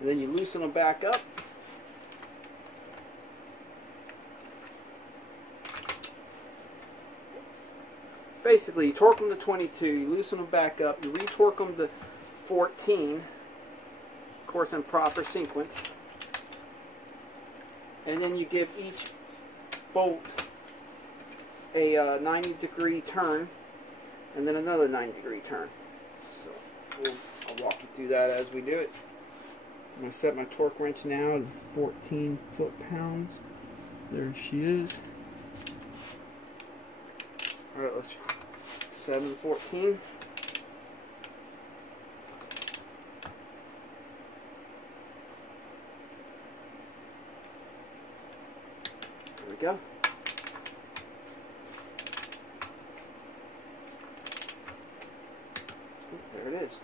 And then you loosen them back up. Basically, you torque them to 22, you loosen them back up, you retorque them to 14, of course in proper sequence, and then you give each bolt a 90-degree turn, and then another 90-degree turn. So I'll walk you through that as we do it. I'm going to set my torque wrench now at 14 foot-pounds. There she is. Alright, let's 714. There we go. There it is.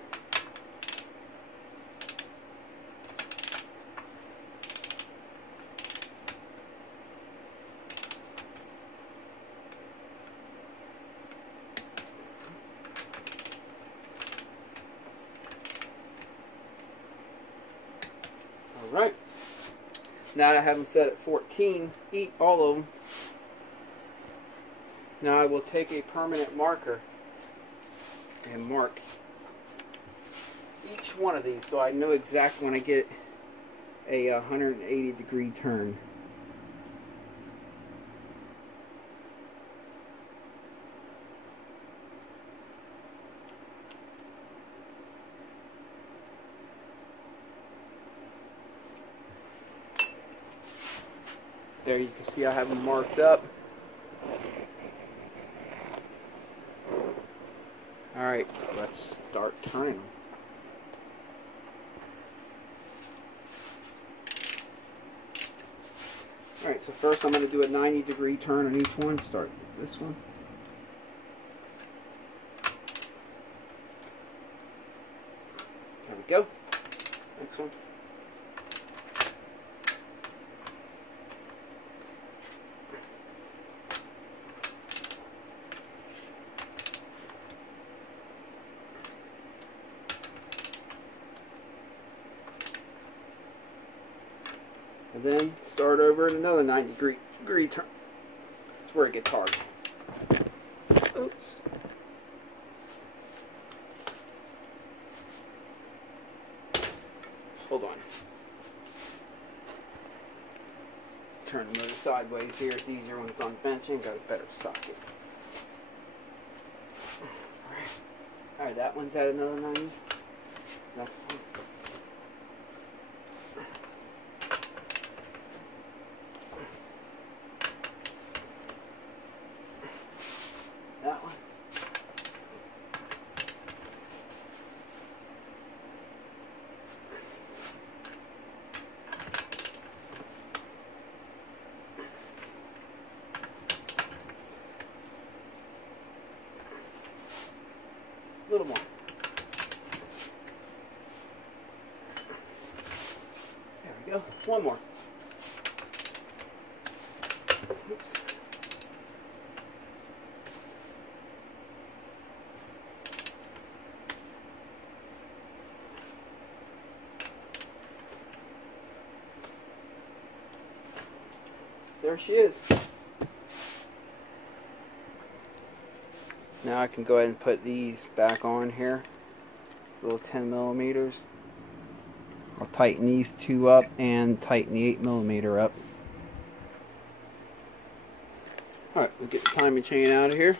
Alright, now that I have them set at 14, eat all of them. Now I will take a permanent marker and mark each one of these so I know exactly when I get a 180-degree turn. There you can see I have them marked up. Alright, let's start turning them. Alright, so first I'm going to do a 90-degree turn on each one. Start with this one. There we go. Next one. And then start over at another 90-degree turn. That's where it gets hard. Oops. Hold on. Turn the motor sideways here. It's easier when it's on benching. Got a better socket. Alright, that one's at another 90. Next one. That one. A little more. There we go. One more. Oops. There she is. Now I can go ahead and put these back on here. Little 10 millimeters. I'll tighten these two up and tighten the 8 millimeter up. Alright, we'll get the timing chain out of here.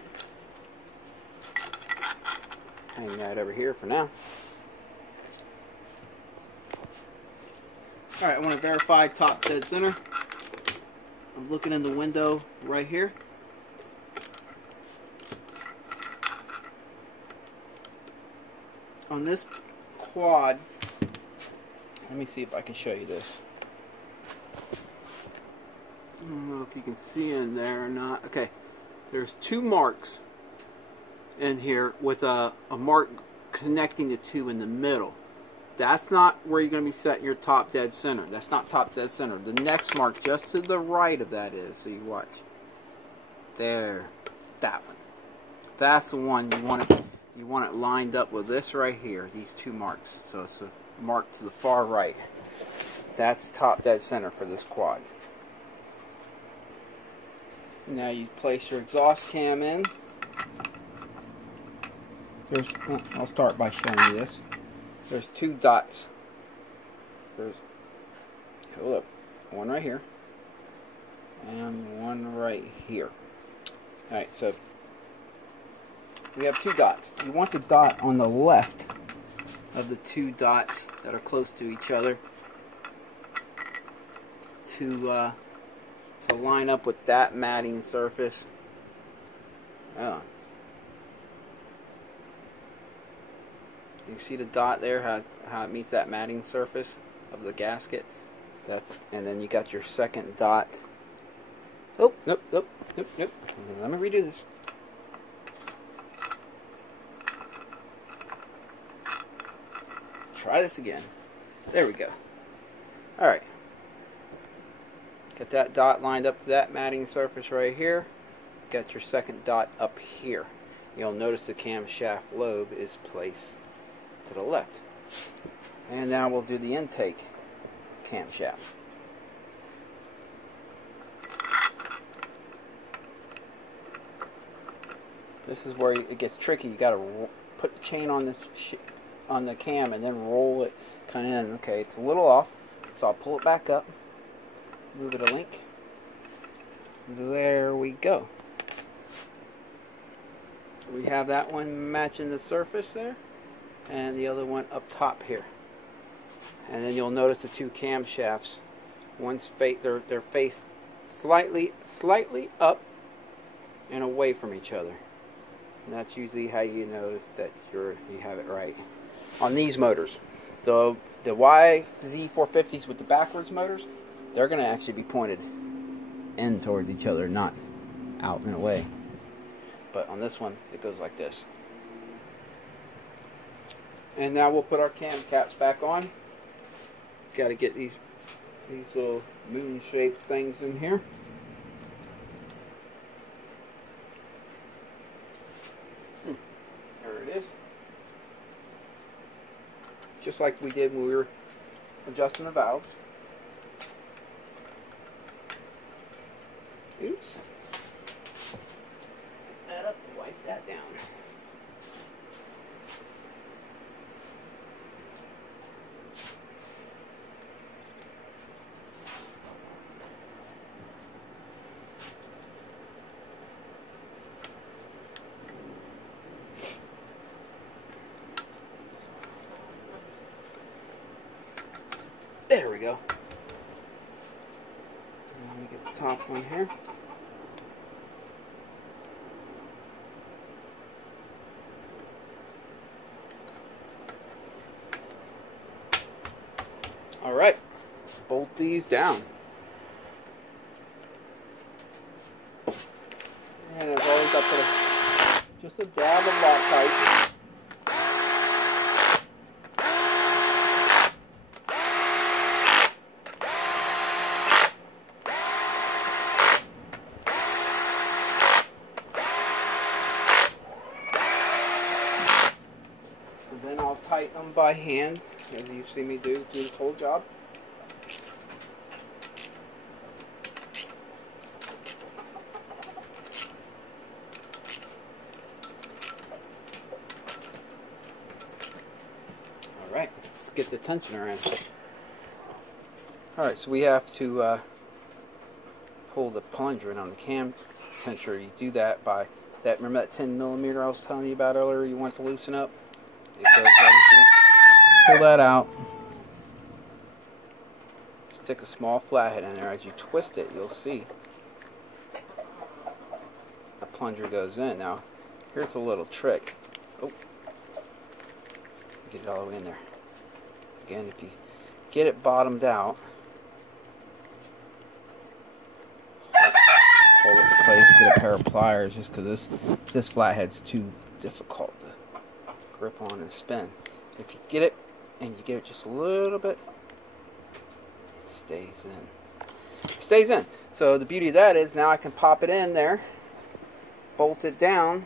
Hang that over here for now. Alright, I want to verify top dead center. I'm looking in the window right here. On this quad, let me see if I can show you this. I don't know if you can see in there or not. Okay, there's two marks in here with a mark connecting the two in the middle. That's not where you're going to be setting your top dead center. That's not top dead center. The next mark just to the right of that is. So you watch. There. That one. That's the one you want it. You want it lined up with this right here. These two marks. So it's a mark to the far right. That's top dead center for this quad. Now you place your exhaust cam in. I'll start by showing you this. There's two dots. Hold up, one right here and one right here. Alright, so we have two dots. You want the dot on the left of the two dots that are close to each other to line up with that matting surface. Oh. You see the dot there, how it meets that matting surface of the gasket? And then you got your second dot. Oh, nope. Let me redo this. Try this again. There we go. Alright. Got that dot lined up to that matting surface right here. Got your second dot up here. You'll notice the camshaft lobe is placed to the left. And now we'll do the intake camshaft. This is where it gets tricky. You got to put the chain on the cam and then roll it kind of in. Okay, it's a little off, so I'll pull it back up, move it a link. There we go. So we have that one matching the surface there, and the other one up top here. And then you'll notice the two camshafts. One's they're faced slightly up and away from each other. And that's usually how you know that you have it right. On these motors, the YFZ450s with the backwards motors, they're going to actually be pointed in towards each other, not out and away. But on this one, it goes like this. And now we'll put our cam caps back on. Got to get these little moon-shaped things in here. There it is. Just like we did when we were adjusting the valves. Oops. Pick that up and wipe that down. There we go. Let me get the top one here. Alright, bolt these down. And as always, I'll put just a dab of Loctite. Then I'll tighten them by hand, as you see me do this whole job. Alright, let's get the tensioner in. Alright, so we have to pull the plunger in on the cam tensioner. You do that by remember that 10mm I was telling you about earlier you want to loosen up? It goes right in here. Pull that out. Stick a small flathead in there. As you twist it, you'll see the plunger goes in. Now, here's a little trick. Oh, get it all the way in there. Again, if you get it bottomed out, hold it in place. Get a pair of pliers, just because this flathead's too difficult to grip on and spin. If you get it and you get it just a little bit, it stays in. It stays in. So the beauty of that is now I can pop it in there, bolt it down,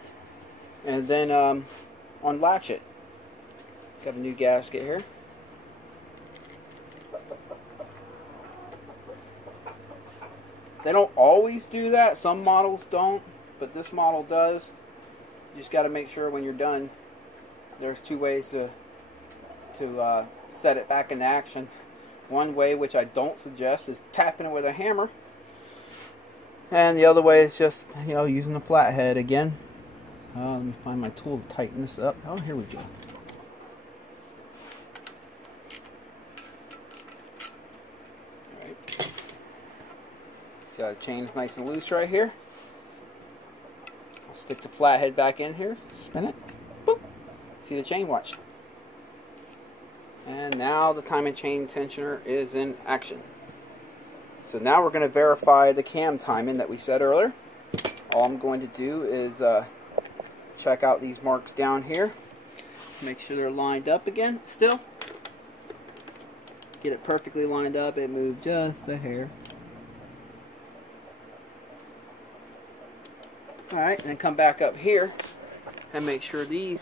and then unlatch it. Got a new gasket here. They don't always do that. Some models don't, but this model does. You just got to make sure when you're done. There's two ways to set it back into action. One way, which I don't suggest, is tapping it with a hammer. And the other way is just, you know, using the flathead again. Let me find my tool to tighten this up. Oh, here we go. Alright. See how the chain's nice and loose right here. I'll stick the flathead back in here, spin it. Boop. See the chain? Watch. And now the timing chain tensioner is in action. So now we're going to verify the cam timing that we said earlier. All I'm going to do is check out these marks down here. Make sure they're lined up again still. Get it perfectly lined up. It moved just a hair. Alright, and then come back up here and make sure these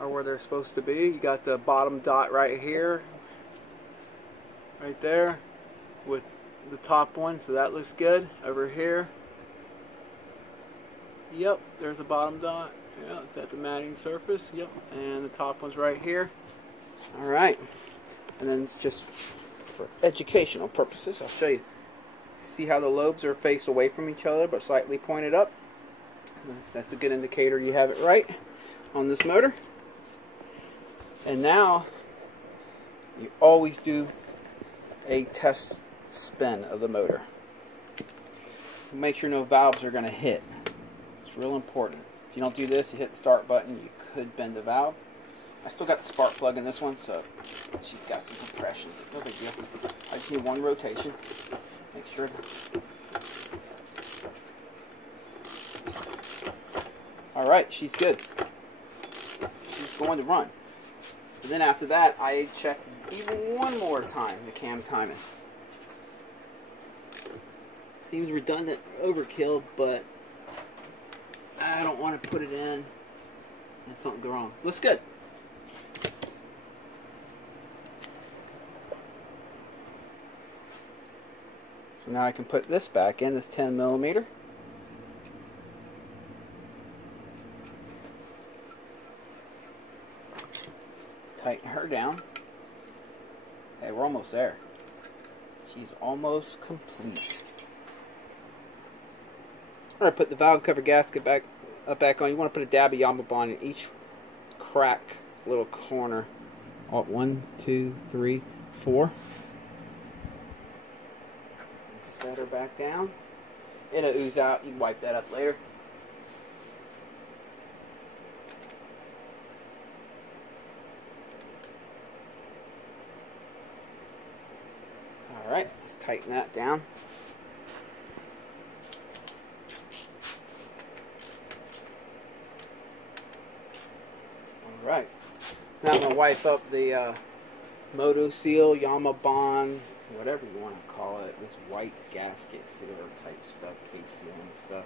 are where they're supposed to be. You got the bottom dot right here, right there, with the top one, so that looks good. Over here, yep, there's the bottom dot. Yeah, it's at the matting surface. Yep, and the top one's right here. Alright, and then just for educational purposes, I'll show you. See how the lobes are faced away from each other but slightly pointed up? That's a good indicator you have it right on this motor. And now you always do a test spin of the motor. Make sure no valves are going to hit. It's real important. If you don't do this, you hit the start button, you could bend the valve. I still got the spark plug in this one, so she's got some compression. No big deal. I just need one rotation. Make sure. Alright, she's good. She's going to run. And then after that, I check even one more time the cam timing. Seems redundant, overkill, but I don't want to put it in and something go wrong. Looks good. So now I can put this back in, this 10mm. Tighten her down. Hey, we're almost there. She's almost complete. Alright, put the valve cover gasket back on. You want to put a dab of Yamaha in each crack, little corner. Oh, 1, 2, 3, 4. Set her back down. It'll ooze out. You can wipe that up later. Alright, let's tighten that down. Alright, now I'm going to wipe up the Moto Seal, Yamaha, whatever you want to call it, this white gasket sealer type stuff, case sealing stuff.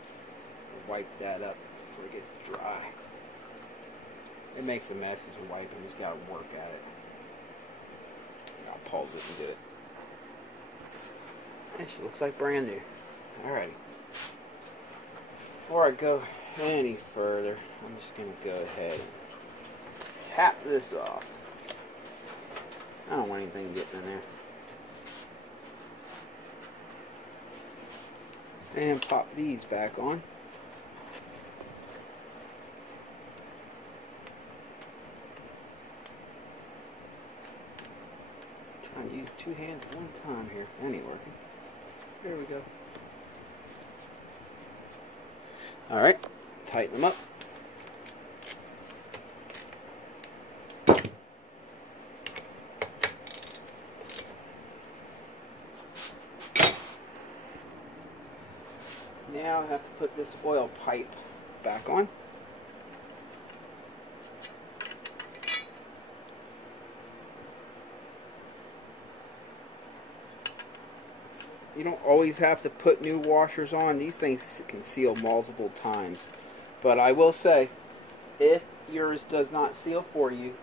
Wipe that up before it gets dry. It makes a mess as you wipe it, you just got to work at it. I'll pause it and do it. And she looks like brand new. Alrighty. Before I go any further, I'm just going to go ahead and tap this off. I don't want anything getting in there. And pop these back on. Trying to use two hands at one time here. That ain't working. There we go. Alright, tighten them up. Now I have to put this oil pipe back on. You don't always have to put new washers on. These things can seal multiple times. But I will say, if yours does not seal for you,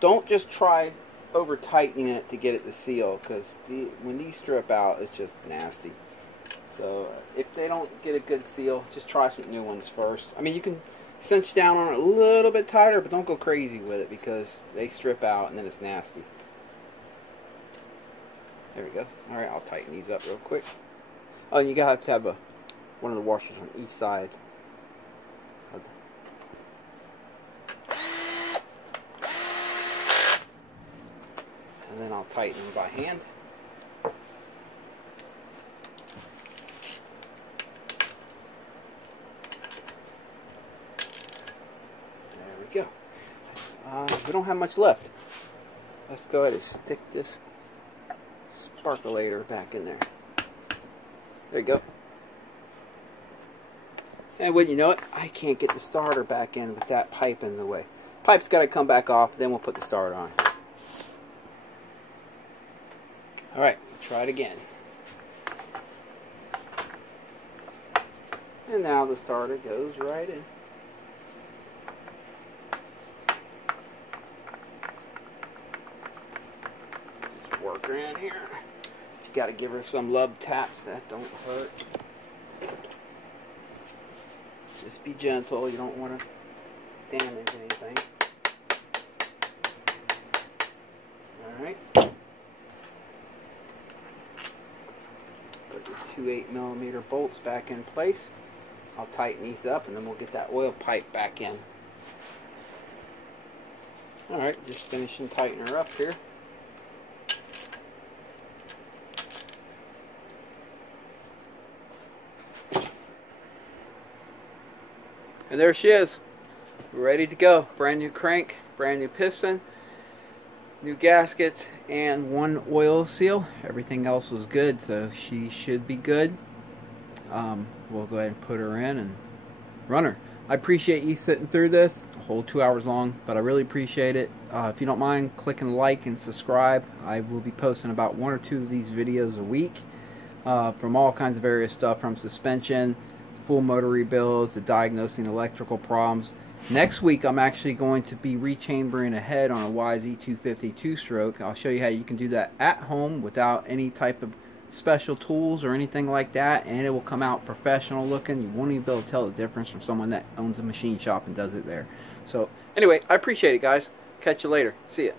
don't just try over tightening it to get it to seal, because when these strip out, it's just nasty. So if they don't get a good seal, just try some new ones first. I mean, you can cinch down on it a little bit tighter, but don't go crazy with it, because they strip out and then it's nasty. There we go. Alright, I'll tighten these up real quick. Oh, and you gotta have to have one of the washers on each side. And then I'll tighten them by hand. There we go. We don't have much left. Let's go ahead and stick this sparkulator back in there. There you go. And wouldn't you know it, I can't get the starter back in with that pipe in the way. Pipe's got to come back off, then we'll put the starter on. Alright, try it again. And now the starter goes right in. Just work her in here. You got to give her some love taps, that don't hurt. Just be gentle, you don't want to damage anything. Alright. Put the two 8mm bolts back in place. I'll tighten these up and then we'll get that oil pipe back in. Alright, just finishing tightening her up here. And there she is, ready to go. Brand new crank, brand new piston, new gaskets, and one oil seal. Everything else was good, so she should be good. We'll go ahead and put her in and run her. I appreciate you sitting through this, a whole 2 hours long, but I really appreciate it. If you don't mind clicking like and subscribe, I will be posting about 1 or 2 of these videos a week from all kinds of various stuff, from suspension, full motor rebuilds, to diagnosing electrical problems. Next week I'm actually going to be rechambering a head on a YFZ450 two-stroke. I'll show you how you can do that at home without any type of special tools or anything like that, and it will come out professional looking. You won't even be able to tell the difference from someone that owns a machine shop and does it there. So anyway, I appreciate it, guys. Catch you later. See ya.